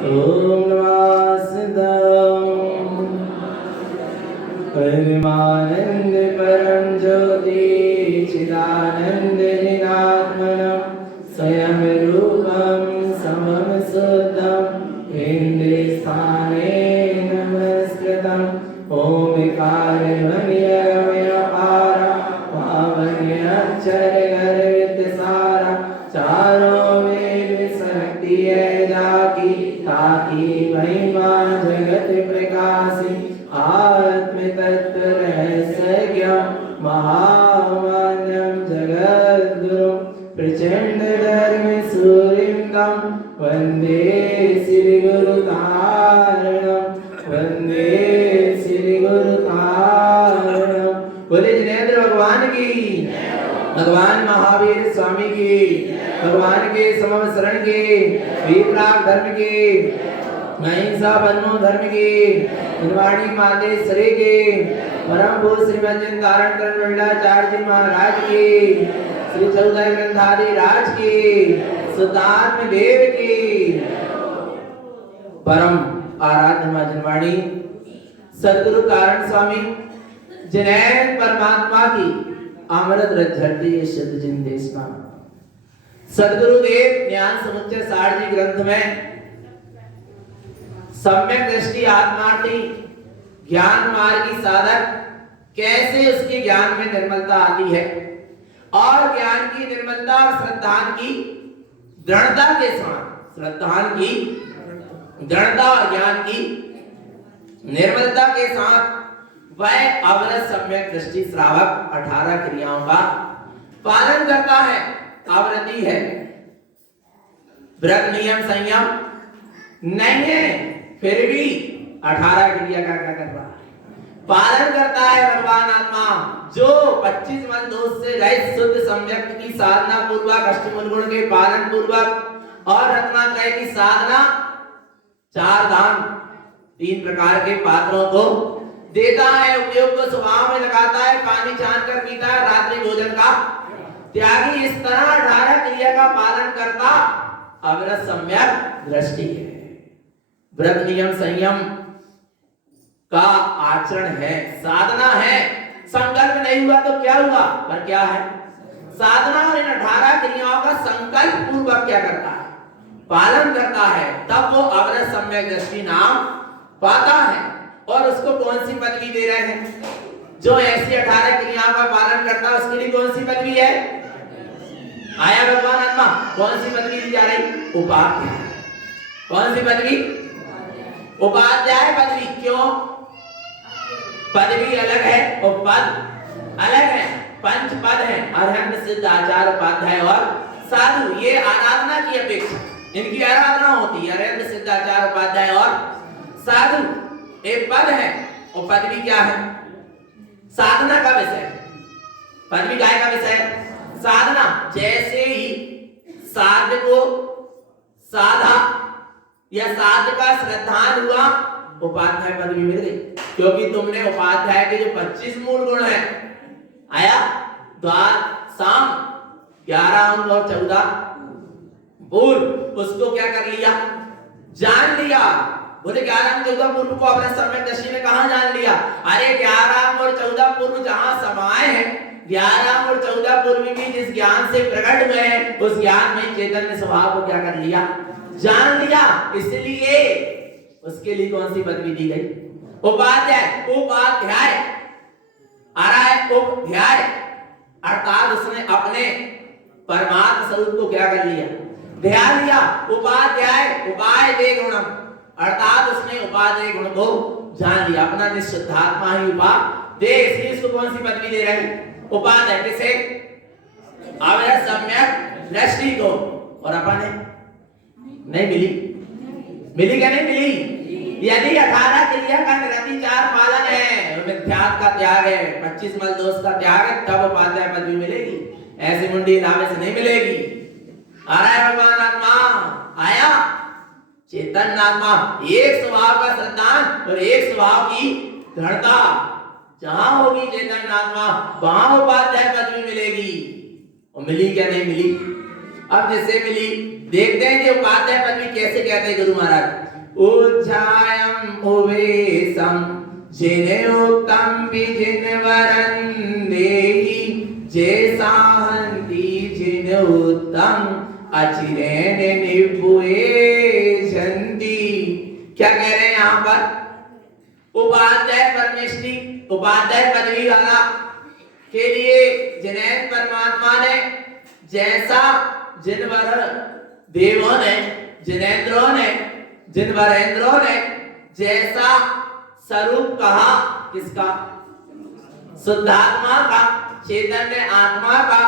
ओम नमः परमानंद परम ज्योति चिदानंद निरात्मनम स्वयं रूपम समम सुद्धम हिंदुस्थाने नमस्कृतम ओमकार वन्यपारा पावन्य अक्षर गर्वित सारा चारों वेद शक्ति है जाकी ताकि महिमा जगत प्रकाशी आत्म तत्व रहस्य महामान्यम जगद्गुरु प्रचंड धर्म सूर्यम वंदे श्री गुरु तारणम वंदे श्री गुरु तारणम। बोले जिनेंद्र भगवान की, भगवान महावीर स्वामी की, भगवान के समम शरण की, वीतराग धर्म की, अहिंसा बन्नो धर्म की, निर्वाणी मातेश्वरी की, परम पूज्य श्रीमद् धारण करंडाचार्य जी महाराज की, श्री चौदह ग्रंथादि राज की, सुतात्म देव की, परम आराध्य मां जनवाणी सदगुरु कारण स्वामी जनैन परमात्मा की अमृत रज्जति शुद्ध जिंदेशना सदगुरु देव ज्ञान समुच्चय सार जी ग्रंथ में सम्यक दृष्टि आत्मार्थी ज्ञान मार्गी साधक कैसे उसके ज्ञान में निर्मलता आती है और ज्ञान की निर्मलता और श्रद्धान की दृढ़ता के साथ श्रद्धान की दृढ़ता और ज्ञान की निर्मलता के साथ वह अवरत सम्यक दृष्टि श्रावक 18 क्रियाओं का पालन करता है। आवृत्ति है, व्रत नियम संयम नहीं है, फिर भी 18 क्रिया का क्या कर रहा है, पालन करता है। भगवान आत्मा जो 25 मन दोष से रहित शुद्ध सम्यक की साधना पूर्वक अष्टमूल गुण के पालन पूर्वक और रत्नात्रय की साधना 4 धाम 3 प्रकार के पात्रों को देता है, उपयोग को स्वभाव में लगाता है, पानी छान कर पीता है, रात्रि भोजन का त्यागी। इस तरह 18 क्रिया का पालन करता अवरत सम्यक दृष्टि है। व्रत नियम संयम का आचरण है, साधना है। संकल्प नहीं हुआ तो क्या हुआ, पर क्या है साधना। और इन 18 क्रियाओं का संकल्प पूर्वक क्या करता है, पालन करता है, तब वो अवरत सम्यक दृष्टि नाम पाता है। और उसको कौन सी पदवी दे रहे हैं, जो ऐसी 18 क्रियाओं का पालन करता है उसके लिए कौन सी पदवी है, आया भगवान आत्मा, कौन सी पदवी दी जा रही, उपाध्याय। कौन सी पदवी, उपाध्याय पदवी। क्यों, पदवी अलग है और पद अलग है। 5 पद हैं, अरहंत सिद्ध आचार्य उपाध्याय और साधु। ये आराधना की अपेक्षा इनकी आराधना होती है, अरहंत सिद्ध आचार्य उपाध्याय और साधु एक पद है। और पदवी क्या है, साधना का विषय। पदवी काय का विषय, साधना। जैसे ही साध को साधा या साध का श्रद्धान हुआ, उपाध्याय पदवी मिल गई। क्योंकि तुमने उपाध्याय के जो 25 मूल गुण हैं, आया द्वार साम 11 अंग और 14 पूर्व, उसको क्या कर लिया, जान लिया। बोले 11 अंग 14 पूर्व को अपने सम्यक दृष्टि में कहां जान लिया, अरे 11 अंग और 14 पूर्व जहां समाये हैं, 11 और 14 पूर्व भी जिस ज्ञान से प्रकट हुए हैं, उस ज्ञान में चैतन्य स्वभाव को क्या कर लिया, जान लिया। इसलिए उसके लिए कौन सी पदवी दी गई, उपाध्याय। उपाध्याय आ रहा है, उपध्याय अर्थात उसने अपने परमात्म स्वरूप को क्या कर लिया, ध्यान लिया। उपाध्याय उपाय दे गुणम, अर्थात उसने उपादेय गुण को जान लिया, अपना निश्चितात्मा ही उपादेय। इसलिए इसको कौन सी पदवी दे रहे हैं, उपादेय। किसे, अवरत सम्यक दृष्टि को। और अपन नहीं मिली, मिली क्या नहीं मिली। यदि 18 क्रिया का निरतिचार पालन है, मिथ्यात्व का त्याग है, 25 मल दोष का त्याग है, तब उपाध्याय पदवी मिलेगी। ऐसी मुंडी लावे से नहीं मिलेगी। आ रहा है भगवान आत्मा, आया चेतन आत्मा, एक स्वभाव का श्रद्धान और एक स्वभाव की दृढ़ता। जहां होगी चेतन आत्मा, वहां उपाध्याय पदवी मिलेगी। और मिली क्या नहीं मिली। अब जिससे मिली देखते हैं कि उपाध्याय पदवी कैसे कहते हैं गुरु महाराज। उज्जायम उवेशम जिनोक्तम विजिन वरंदेहि जैसा हंति जिन उत्तम अचिरेण निभुए जंती। क्या कह रहे हैं यहाँ पर? उपाध्याय परमेष्टि, उपाध्याय पदवी वाला के लिए जिन्हें परमात्मा ने जैसा जिनवर देवों ने, जिनेंद्रों ने, जिनवरेंद्रों ने जैसा स्वरूप कहा, किसका? शुद्धात्मा का, चैतन्य आत्मा का,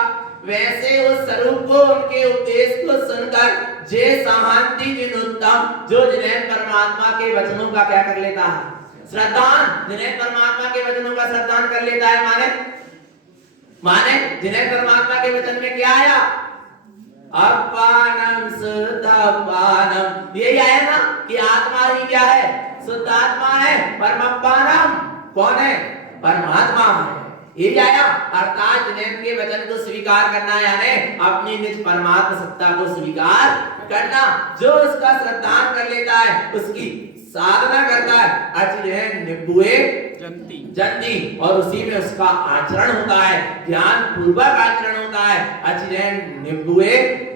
वैसे उस स्वरूप को, उनके उपदेश को सुनकर जे शांति जिन उत्तम, जो जिन्हें परमात्मा के वचनों का क्या कर लेता है? श्रद्धान। जिन्हें परमात्मा के वचनों का श्रद्धान कर लेता है, माने जिन्हें परमात्मा के वचन में क्या आया? अपानम शुद्धापानम। यही आया ना कि आत्मा ही क्या है? शुद्ध आत्मा है। परमपानम कौन है? परमात्मा है। यही आया। अर्थात जिन्हें के वचन को स्वीकार करना, यानी अपनी निज परमात्मा सत्ता को स्वीकार करना। जो उसका श्रद्धान कर लेता है, उसकी साधना करता है, अचिरेण निभुए जंती, और उसी में उसका आचरण होता है, ज्ञान पूर्वक आचरण होता है। अचिरेण निभुए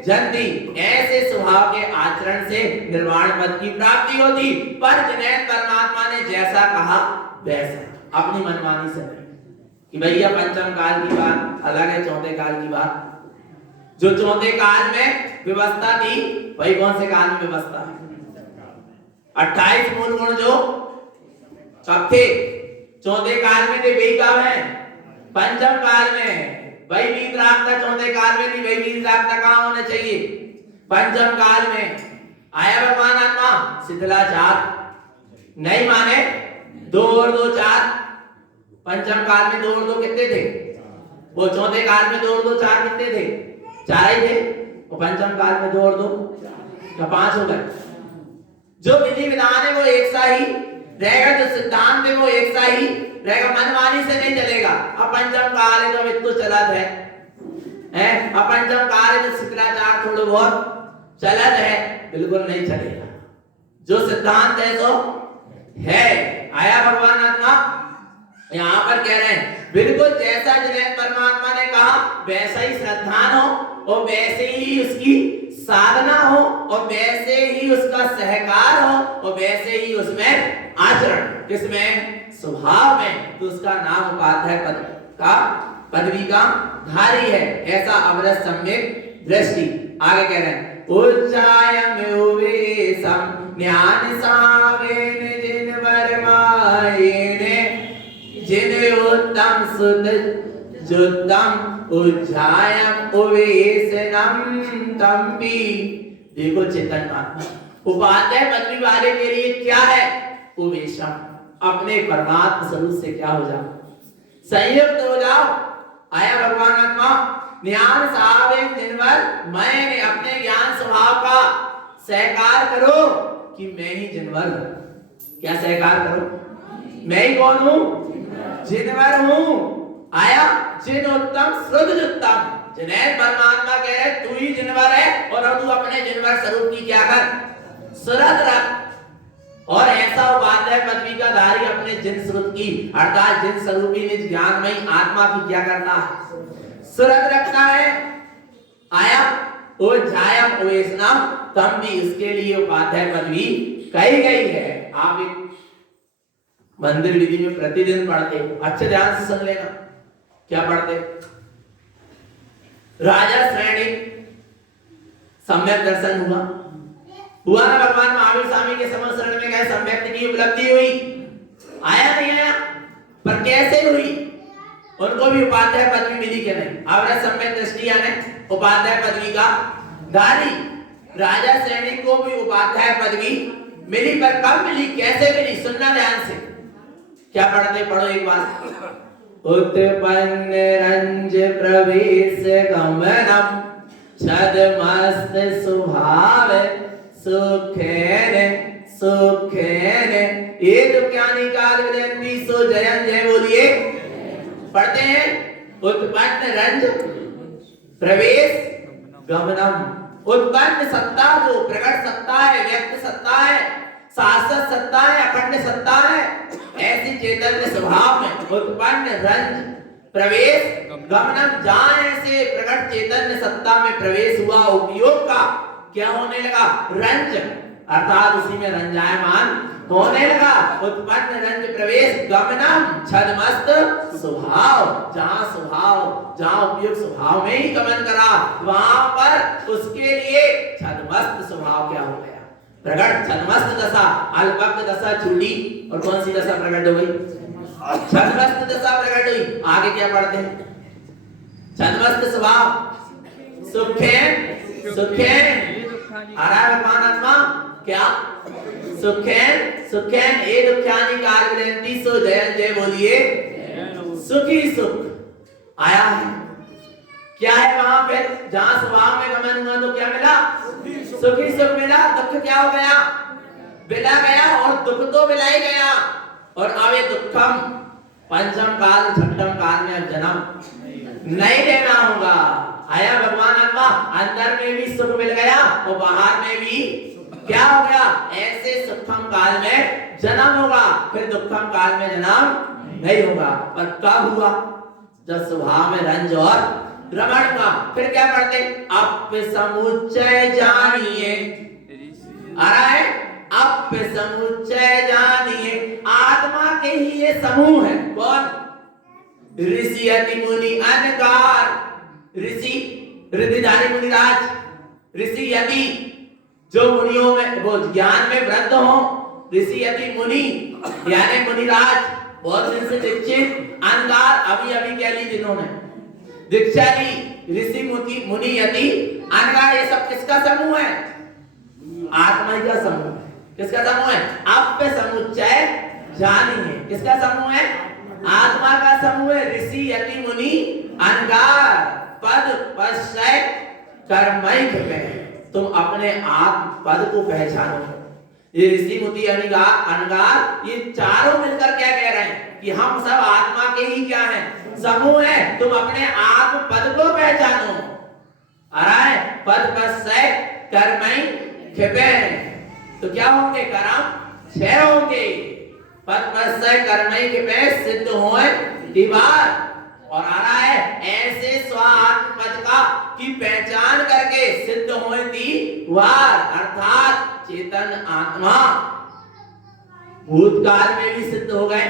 जंती, ऐसे स्वभाव के आचरण से निर्वाण पद की प्राप्ति होती। पर जिन्हें परमात्मा ने जैसा कहा वैसा, अपनी मनमानी से नहीं कि भैया पंचम काल की बात अलग है, चौथे काल की बात। जो चौथे काल में व्यवस्था थी, वही कौन से काल में व्यवस्था है? 28 मूल गुण जो कब थे? चौथे काल में थे, वही कब है? पंचम काल में। वही वीतरागता चौथे काल में थी, वही वीतरागता कहाँ होना चाहिए? पंचम काल में। आया भगवान आत्मा शिथिलाचार नहीं माने, 2 और 2 4। पंचम काल में 2 और 2 कितने थे? वो चौथे काल में 2 और 2 4 कितने थे? 4 ही थे। वो पंचम काल में 2 और 2 क्या 5 हो गए? जो विधि विधान है वो एक सा ही रहेगा, जो सिद्धांत है वो एक सा ही रहेगा, मनमानी से नहीं चलेगा। अब पंचम काल है तो तो चलत है, अब पंचम काल है तो शिथिलाचार थोड़ा बहुत चलत है, बिल्कुल नहीं चलेगा। जो सिद्धांत है तो है। आया भगवान आत्मा यहाँ पर कह रहे हैं बिल्कुल जैसा जिन्हें परमात्मा ने कहा वैसा ही श्रद्धान हो, और वैसे ही उसकी साधना हो, और वैसे ही उसका सहकार हो, और वैसे ही उसमें आचरण, किसमें? स्वभाव में। तो उसका नाम उपाध्याय पद का, पदवी का धारी है। ऐसा अवरस सम्यक दृष्टि। आगे कह रहे हैं उच्चायम उवेशम ज्ञान सावेन जिन वर्मायेने जिन उत्तम सुध जुत्तम उज्जायम उवेशनम तंबी। देखो चेतन आत्मा उपाध्याय पदवी वाले के लिए क्या है? उवेशम, अपने परमात्मा स्वरूप से क्या हो जाओ? संयुक्त हो जाओ। आया भगवान आत्मा ज्ञान सावेन जिनवर, मैंने अपने ज्ञान स्वभाव का सहकार करो कि मैं ही जिनवर हूं। क्या सहकार करो? मैं ही कौन हूं? जिनवर हूं। आया जिन उत्तम श्रुत उत्तम, जिन्हें परमात्मा कह रहे तू ही जिनवर है, और तू अपने जिनवर स्वरूप की क्या कर? सुरत रख। और ऐसा उपाध्याय पदवी का धारी अपने जिन स्वरूप की, अर्थात जिन स्वरूपी निज ज्ञानमयी आत्मा की क्या करना है? सुरत रखना है। आया ओ झायम उवेशनम तम भी, उसके लिए उपाध्याय पदवी कही गई है। आप एक मंदिर विधि में प्रतिदिन पढ़ते, अच्छे ध्यान से सुन लेना। क्या पढ़ते? राजा श्रेणी सम्यक दर्शन हुआ ना? भगवान महावीर स्वामी के समस्त शरण में गए, सम्यक की उपलब्धि हुई। आया नहीं आया? पर कैसे हुई? उनको भी उपाध्याय पदवी मिली क्या नहीं? अवरस सम्यक दृष्टि यानी उपाध्याय पदवी का धारी राजा श्रेणी को भी उपाध्याय पदवी मिली। पर कब मिली, कैसे मिली? सुनना ध्यान से। क्या पढ़ते? पढ़ो एक बार। उत्पन्न रंज प्रवेश गमनम छदमस्त स्वभाव सुखेन सुखेन। ये तो क्या निकाल विजयंती सो जयन जय बोलिए। पढ़ते हैं उत्पन्न रंज प्रवेश गमनम। उत्पन्न सत्ता जो प्रकट सत्ता है, व्यक्त सत्ता है, शाश्वत सत्ता है, अखंड सत्ता है, ऐसी चैतन्य स्वभाव में उत्पन्न रंज प्रवेश गमनम, जहां ऐसे प्रकट चैतन्य सत्ता में प्रवेश हुआ, उपयोग का क्या होने लगा, रंज, अर्थात उसी में रंजायमान होने लगा। उत्पन्न रंज प्रवेश गमनम छदमस्त स्वभाव, जहां स्वभाव, जहां उपयोग स्वभाव में ही गमन करा, वहां पर उसके लिए छदमस्त स्वभाव क्या हो गया, प्रकट छदमस्त दशा, अल्पज्ञ दशा छूटी, और कौन सी दशा प्रकट हो गई, छदमस्त दशा प्रकट हुई। आगे क्या पढ़ते हैं, छदमस्त स्वभाव सुखेन सुखेन, भगवान आत्मा क्या सुखेन सुखेन ए दुख्यानि कार्य सो जयन जय बोलिए, सुखी सुख आया है। क्या है वहां पे, जहां स्वभाव में गमन हुआ तो क्या मिला, सुखी सुख मिला। दुख क्या हो गया, बिला गया, और दुख तो बिला ही गया। और अब ये दुखम पंचम काल छठम काल में अब जन्म नहीं लेना होगा। आया भगवान आत्मा, अंदर में भी सुख मिल गया और बाहर में भी क्या हो गया, ऐसे सुखम काल में जन्म होगा, फिर दुखम काल में जन्म नहीं होगा। पर कब हुआ, जब स्वभाव में रंज और रमण का। फिर क्या पढ़ते, अप समुच्चय जानिए, आ रहा है, अप समुच्चय जानिए, आत्मा के ही ये समूह है। कौन, ऋषि अति मुनि अनकार, ऋषि ऋद्धिधारी मुनिराज, ऋषि यदि जो मुनियों में वो ज्ञान में वृद्ध हो, ऋषि यदि मुनि यानी मुनिराज, बहुत दिन से दीक्षित, अनकार अभी अभी क्या ली जिन्होंने दीक्षा ली, ऋषि मुनि यदि अनकार, ये सब किसका समूह है, आत्मा का समूह है। किसका समूह है, आप पे समुच्चय जानिए, किसका समूह है, आत्मा का समूह है। ऋषि यति मुनि अनगार पद पश्चय कर्मैक में, तुम अपने आप पद को पहचानो। ये ऋषि मुनि अनगार ये चारों मिलकर क्या कह रहे हैं कि हम सब आत्मा के ही क्या हैं, समूह है। तुम अपने आप पद को पहचानो। आ रहा है, पद पश्चय कर्मैक, तो क्या होंगे, कर्म 6 होंगे। पद पश्चय कर्मैक में सिद्ध होए दीवार। और आ रहा है, ऐसे स्वात्म पद का की पहचान करके सिद्ध होए दीवार, अर्थात चेतन आत्मा भूतकाल में भी सिद्ध हो गए,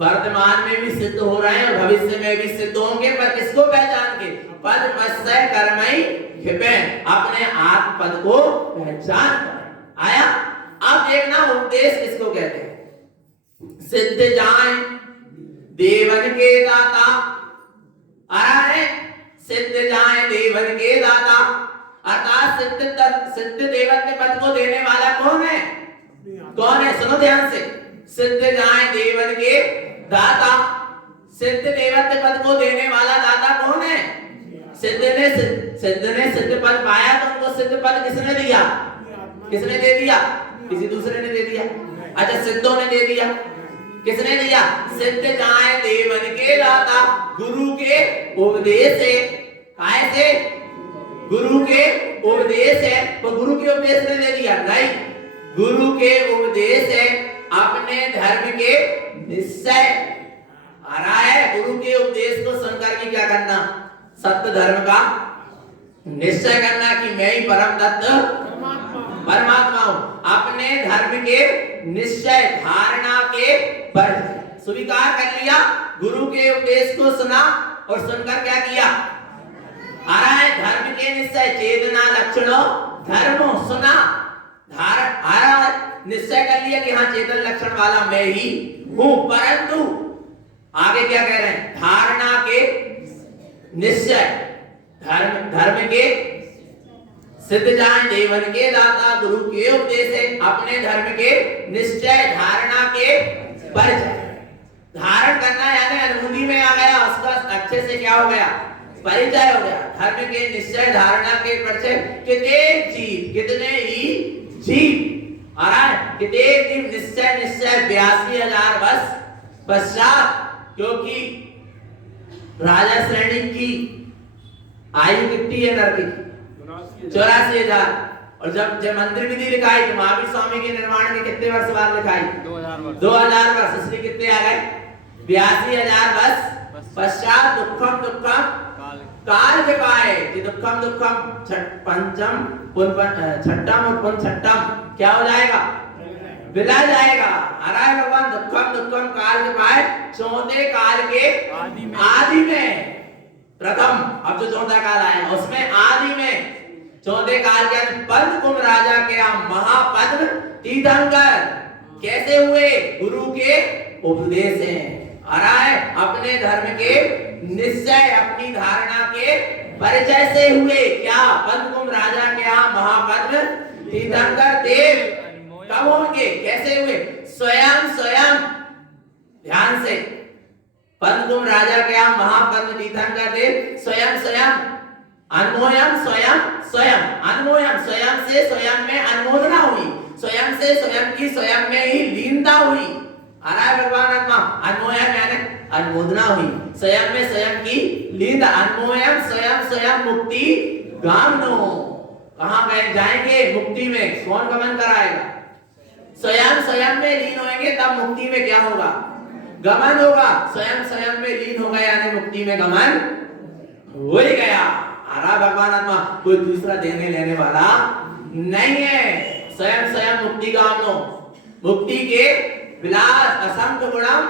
वर्तमान में भी सिद्ध हो रहे हैं और भविष्य में भी सिद्ध होंगे। पर किसको पहचान के, पद पश्चय कर्मैक, अपने आत्म पद को पहचान आया। अब देखना उपदेश किसको कहते हैं, सिद्ध जाए देवन के दाता। आ रहा है, सिद्ध जाए देवन के दाता, अर्थात सिद्ध देवन के पद को देने वाला कौन है, कौन है, सुनो ध्यान से, सिद्ध जाए देवन के दाता, सिद्ध देवन के पद को देने वाला दाता कौन है, सिद्ध ने सिद्ध पद पाया तो उनको सिद्ध पद किसने दिया, किसने दे दिया, किसी दूसरे ने दे दिया। अच्छा, सिद्धों ने दे दिया, किसने दिया, सिद्ध जाए देवन के दाता, गुरु के उपदेश से, काय से, गुरु के उपदेश है, तो गुरु के उपदेश ने दे दिया नहीं, गुरु के उपदेश है, अपने धर्म के निश्चय। आ रहा है, गुरु के उपदेश को सुनकर के क्या करना, सत्य धर्म का निश्चय करना कि मैं ही परम तत्व परमात्मा हूं। अपने धर्म के निश्चय धारणा के पर स्वीकार कर लिया, गुरु के उपदेश को सुना और सुनकर क्या किया, आ रहा है, धर्म के निश्चय, चेतना लक्षणों धर्मों सुना, धारण आ रहा है, निश्चय कर लिया कि हाँ चेतन लक्षण वाला मैं ही हूं। परंतु आगे क्या कह रहे हैं, धारणा के निश्चय, धर्म के सिद्ध जाए देवन के दाता, गुरु के उपदेश है, अपने धर्म के निश्चय धारणा के परिचय। धारण करना यानी अनुभूति में आ गया, उसका अच्छे से क्या हो गया, परिचय हो गया। धर्म के निश्चय धारणा के परिचय, कितने ही जीव, आ रहा है, कितने जीव निश्चय 82,000 वर्ष पश्चात, क्योंकि राजा श्रेणी की आयु कितनी है नरक की, 84,000। और जब मंदिर विधि लिखाई तो महावीर स्वामी के निर्माण के कितने वर्ष बाद लिखाई? 2000 वर्ष। इसलिए कितने आ गए? 82,000 वर्ष पश्चात दुखम दुखम काल के पाए। दुखम दुखम पंचम छठम और पुन छठम क्या हो जाएगा? विला जाएगा। अरे भगवान दुखम दुखम काल के पाए, चौथे काल के आदि में प्रथम। अब जो चौथा काल आया उसमें आदि में चौथे काल के पद्म राजा के यहाँ महापद्म तीर्थंकर कैसे हुए? गुरु के उपदेश से। अपने धर्म के निश्चय, अपनी धारणा के परिचय से हुए। क्या? पद्म राजा के यहाँ महापद्म तीर्थंकर देव कब होंगे? कैसे हुए? स्वयं स्वयं। ध्यान से, पद्म राजा के यहाँ महापद्म तीर्थंकर देव स्वयं स्वयं। अनमोयम स्वयं स्वयं, अनमोयम स्वयं से स्वयं में अनुमोदना हुई, स्वयं से स्वयं की स्वयं में ही लीनता हुई। भगवान आत्मा अनमोयम यानी अनुमोदना हुई, स्वयं में स्वयं की लीनता। अनमोयम स्वयं स्वयं मुक्ति गामनो। कहाँ गए जाएंगे? मुक्ति में। कौन गमन कराएगा? स्वयं स्वयं में लीन होंगे तब मुक्ति में क्या होगा? गमन होगा। स्वयं स्वयं में लीन होगा यानी मुक्ति में गमन हो ही गया। भगवान आत्मा कोई दूसरा देने लेने वाला नहीं है। स्वयं स्वयं मुक्ति गामनो। मुक्ति के विलास असंख्य गुणम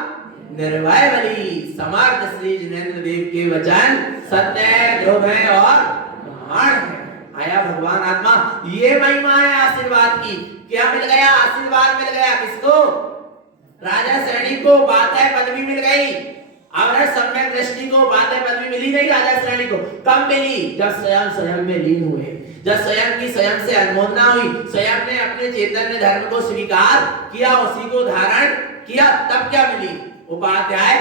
निर्भय बलि। समर्थ श्री जिनेंद्र देव के वचन सत्य ध्रुव है और प्रमाण है। आया भगवान आत्मा, ये महिमा है आशीर्वाद की। क्या मिल गया? आशीर्वाद मिल गया। किसको? राजा श्रेणी को बातें पदवी मिल गई। अवरस सम्यक दृष्टि को बातें पदवी मिली नहीं राजा श्रेणी को। कब मिली? जब स्वयं स्वयं में लीन हुए, जब स्वयं की स्वयं से अनुमोदना हुई, स्वयं ने अपने चैतन्य धर्म को स्वीकार किया, उसी को धारण किया, तब क्या मिली? उपाध्याय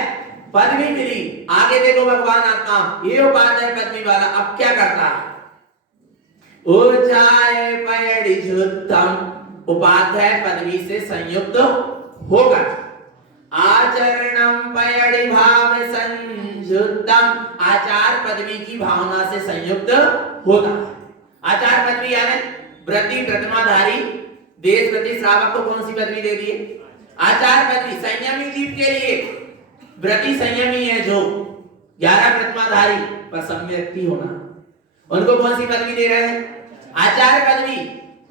पदवी मिली। आगे देखो भगवान आत्मा, ये उपाध्याय पदवी वाला अब क्या करता है? ऊंचाई पयड़ी जुत्तम, उपाध्याय पदवी से संयुक्त होकर आचरणम पयड़ी भाव संयुक्तम, आचार पदवी की भावना से संयुक्त होता है। आचार पदवी यानी व्रती प्रतिमाधारी देश प्रति श्रावक को कौन सी पदवी दे दी है? आचार पदवी। संयमी जीव के लिए व्रती संयमी है जो 11 प्रतिमाधारी पर सम्यक्ति होना, उनको कौन सी पदवी दे रहे हैं? आचार्य पदवी।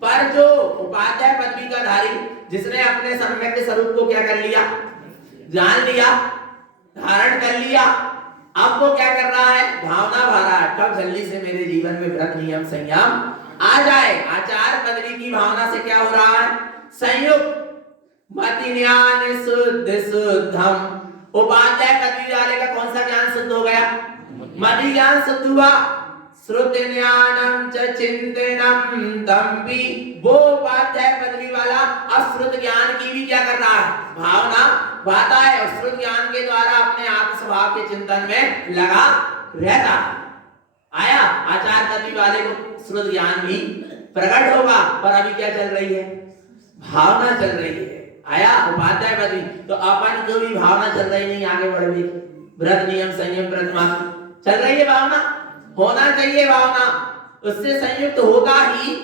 पर जो उपाध्याय पदवी का धारी, जिसने अपने सम्यक स्वरूप को क्या कर लिया? जान लिया, धारण कर लिया, अब वो क्या कर रहा है? भावना भर रहा है कब जल्दी से मेरे जीवन में व्रत नियम संयम आ जाए। आचार पदवी की भावना से क्या हो रहा है? संयुक्त मति ज्ञान शुद्ध शुद्धम। उपाध्याय पदवी वाले का कौन सा ज्ञान शुद्ध हो गया? मति ज्ञान शुद्ध हुआ। श्रुति ज्ञानम च चिंतनम तंपि, वो उपाध्याय पदवी वाला अश्रुत ज्ञान की भी क्या कर रहा है? भावना बाता है और श्रुत ज्ञान के द्वारा अपने आत्म स्वभाव के चिंतन में लगा रहता। आया आचार पदवी वाले को श्रुत ज्ञान भी प्रकट होगा, पर अभी क्या चल रही है? भावना चल रही है। आया उपाध्याय पदवी, तो अपन जो भी भावना चल रही नहीं आगे बढ़ गई। व्रत नियम संयम प्रतिमा चल रही है, भावना होना चाहिए, भावना उससे संयुक्त होता ही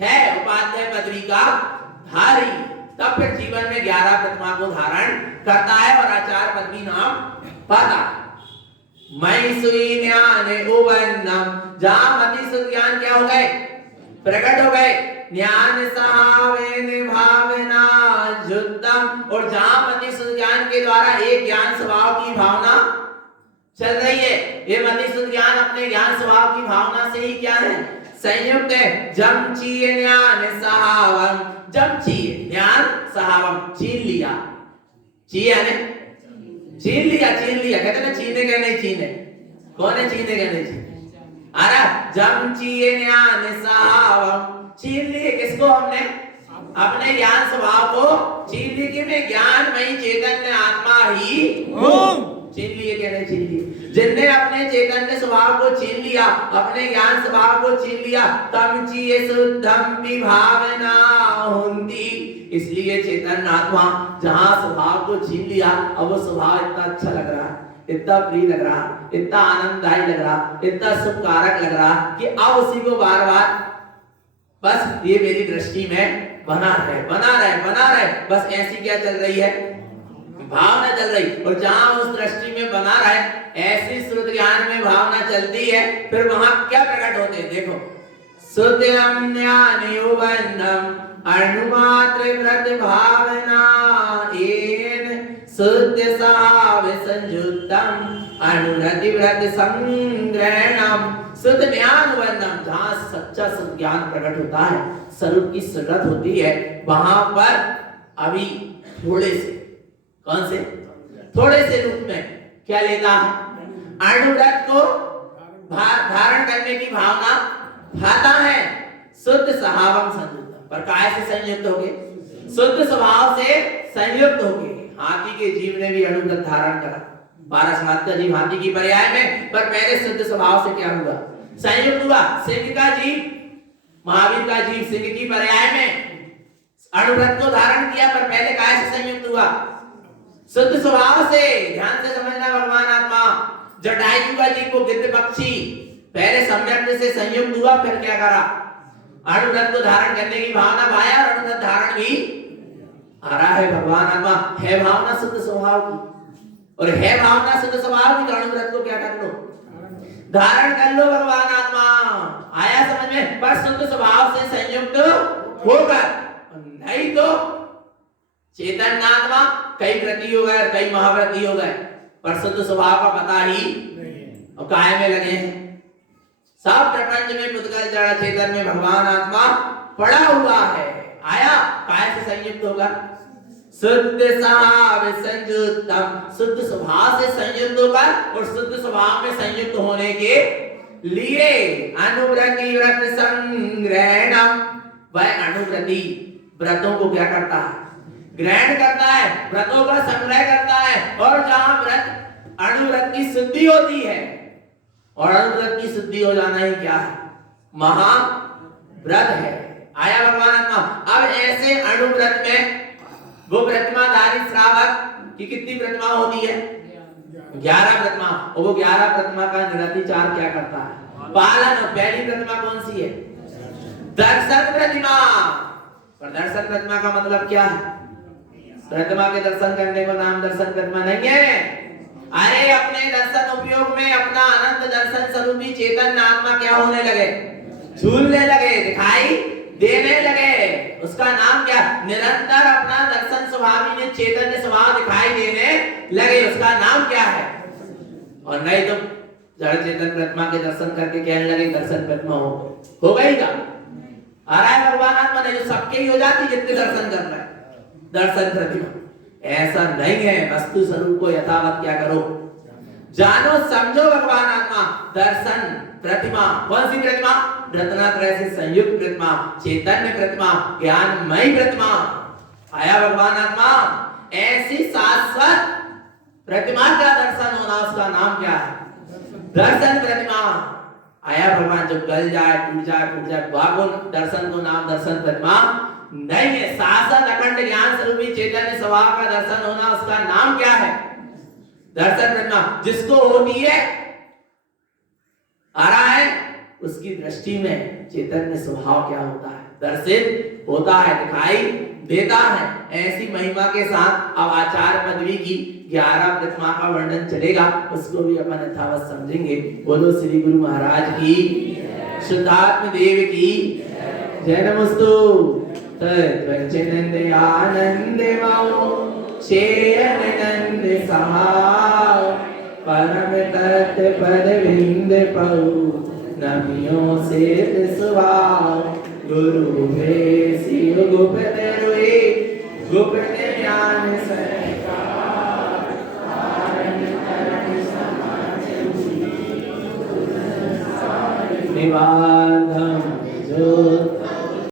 है उपाध्याय पदवी का धारी। तब फिर जीवन में 11 प्रतिमा को धारण करता है और आचार पदवी नाम पाता। मई सुई ज्ञान उवन्नम, जहां मति सुध ज्ञान क्या हो गए? प्रकट हो गए। ज्ञान सहावेन भावना जुत्तम, और जहां मति सुध ज्ञान के द्वारा एक ज्ञान स्वभाव की भावना चल रही है, ये मति सुध ज्ञान अपने ज्ञान स्वभाव की भावना से ही क्या है? संयुक्त है। जम चीय ज्ञान सहावम, जम चीय ज्ञान सहावम, छीन लिया। चीय ने छीन लिया, छीन लिया। कहते ना छीने के नहीं छीने, कौन है छीने के नहीं छीने? अरे जम चीय ज्ञान सहावम, छीन लिए किसको? हमने अपने ज्ञान स्वभाव को छीन लिए। कि मैं ज्ञान में चैतन्य आत्मा ही हूं। छीन लिए क्या नहीं छीन लिए? जिनने अपने चैतन्य स्वभाव को छीन लिया, अपने ज्ञान स्वभाव को छीन लिया, तम चीये शुद्धम विभावना होती। इसलिए चैतन्य आत्मा जहां स्वभाव को छीन लिया, अब वो स्वभाव इतना अच्छा लग रहा है, इतना प्रिय लग रहा, इतना आनंददायी लग रहा, इतना सुखकारक लग रहा कि अब उसी को बार बार बस ये मेरी दृष्टि में बना रहे, बस ऐसी क्या चल रही है, भावना चल रही। और जहां उस दृष्टि में बना रहे, ऐसी श्रुत ज्ञान में भावना चलती है, फिर वहां क्या प्रकट होते हैं, देखो श्रुत्यम ज्ञानयोबन्धम अणुमात्र व्रत भावना एन शुद्ध साव संयुक्तम अनुरति व्रत संग्रहणम। शुद्ध ज्ञान बंधम, जहां सच्चा शुद्ध ज्ञान प्रकट होता है, स्वरूप की सुरत होती है, वहां पर अभी थोड़े से, कौन से, थोड़े से रूप में क्या लेता है, अनुव्रत को धारण करने की भावना भाता है। शुद्ध स्वभावम संयुक्त, पर काय से संयुक्त हो गए, शुद्ध स्वभाव से संयुक्त हो गए। हाथी के जीव ने भी अनुव्रत धारण करा, 12 साल का जीव हाथी की पर्याय में, पर पहले शुद्ध स्वभाव से क्या हुआ, संयुक्त हुआ। सिंह का जीव, महावीर का जीव सिंह की पर्याय में अनुव्रत को धारण किया, पर पहले काय से संयुक्त हुआ, शुद्ध स्वभाव से। ध्यान से समझना भगवान आत्मा। जटायु का जीव को गिद्ध पक्षी पहले सम्यक से संयुक्त हुआ, फिर क्या करा, अनुव्रत को धारण करने की भावना भाया, और अनुव्रत धारण भी आ रहा है। भगवान आत्मा है भावना शुद्ध स्वभाव की, और है भावना शुद्ध स्वभाव की, तो अनुव्रत को क्या कर लो, धारण कर लो। भगवान आत्मा आया समझ में, पर शुद्ध स्वभाव से संयुक्त होकर, नहीं तो चेतन आत्मा कई व्रती हो गए, कई महाव्रती हो गए, पर शुद्ध स्वभाव का पता ही और काय में लगे हैं। सब प्रपंच में पुद्गल जड़ चेतन में भगवान आत्मा पड़ा हुआ है। आया काय से संयुक्त होगा, शुद्ध स्वभाव संयुक्तम, शुद्ध स्वभाव से संयुक्त होकर, और शुद्ध स्वभाव में संयुक्त होने के लिए अनुव्रति व्रत संग्रहणम, वह अनुव्रति व्रतों को क्या करता है, ग्रहण करता है, व्रतों का संग्रह करता है। और जहां व्रत अनुव्रत की शुद्धि होती है, और अनुव्रत की शुद्धि हो जाना ही क्या है, महाव्रत है। आया भगवान आत्मा। अब ऐसे अनुव्रत में वो प्रतिमाधारी श्रावक की कितनी प्रतिमा होती है, 11 प्रतिमा, और वो 11 प्रतिमा का निरतिचार क्या करता है, पालन। पहली प्रतिमा कौन सी है, दर्शन प्रतिमा। पर दर्शन प्रतिमा का मतलब क्या है, प्रतिमा के दर्शन करने को नाम दर्शन प्रतिमा नहीं है। अरे अपने दर्शन उपयोग में अपना अनंत दर्शन स्वरूपी चेतन आत्मा क्या होने लगे, झूलने लगे, दिखाई देने लगे। उसका नाम क्या, निरंतर अपना दर्शन स्वभावी चैतन्य स्वभाव दिखाई देने लगे, उसका नाम क्या है। और नहीं तो जड़ चेतन प्रतिमा के दर्शन करके कहने लगे दर्शन प्रतिमा हो गई का, आ रहा है भगवान आत्मा, नहीं तो सबके ही हो जाती जितने दर्शन कर रहे हैं दर्शन प्रतिमा। ऐसा नहीं है, वस्तु स्वरूप को यथावत क्या करो, जानो समझो। भगवान आत्मा दर्शन प्रतिमा, कौन सी प्रतिमा, रत्नात्रय से संयुक्त प्रतिमा, चैतन्य प्रतिमा, ज्ञानमयी प्रतिमा। आया भगवान आत्मा। ऐसी शाश्वत प्रतिमा का दर्शन होना, उसका नाम क्या है, दर्शन प्रतिमा। आया भगवान, जब गल जाए टूट जाए भागो दर्शन को नाम दर्शन प्रतिमा नहीं है। शाश्वत अखंड ज्ञान स्वरूपी चैतन्य स्वभाव का दर्शन होना, उसका नाम क्या है, दर्शन प्रतिमा। जिसको होती है, आ रहा है, उसकी दृष्टि में चैतन्य स्वभाव क्या होता है, दर्शित होता है, दिखाई देता है। ऐसी महिमा के साथ अब आचार्य पदवी की 11 प्रतिमा का वर्णन चलेगा, उसको भी अपन यथावत समझेंगे। बोलो श्री गुरु महाराज की, शुद्धात्म देव की जय। नमस्तु तत्वचनंद आनंद मो शेयन नंद सहाव, परम तत्व पद विंद पऊ नमियों से सुभाव। गुरु में शिव गुप्त रुए गुप्त ज्ञान सरकार, निवास